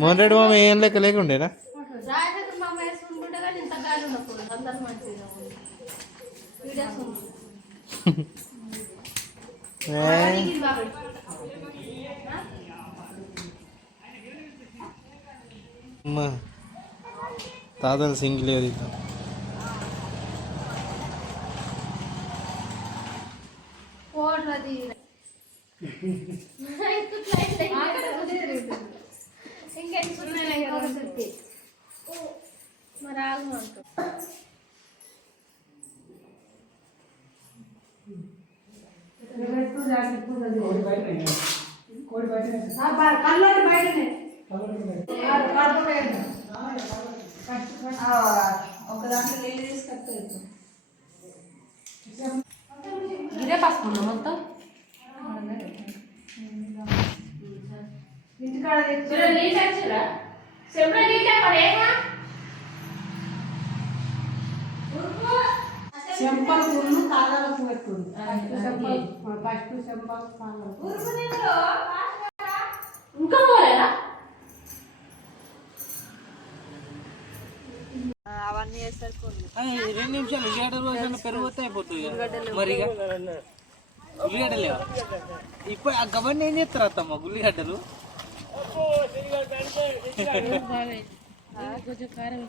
మోహన్ రెడ్డి మామ ఏం లెక్క లేకుండేనా తాతలు సింగిల్ ఏదిద్దాం ఒక దాంట్లో నీళ్ళు తీసుకొస్తే గిరే పసుకున్నా మొత్తం చెంపలు కాళ్ళకు పెట్టుకుంది ఫస్ట్ చెంపలు కాళ్ళకు ఇంకా పోలేదా అవన్నీ వేసరికి 2 నిమిషాలు ఉల్లిగడ్డ రోజు పెరుగుతే అయిపోతుంది మరి ఉల్లిగడ్డలే ఇప్పుడు ఆ గవర్ని ఏం చేస్తారు అత్తమ్మ ఉల్లిగడ్డలు కొంచెం కారం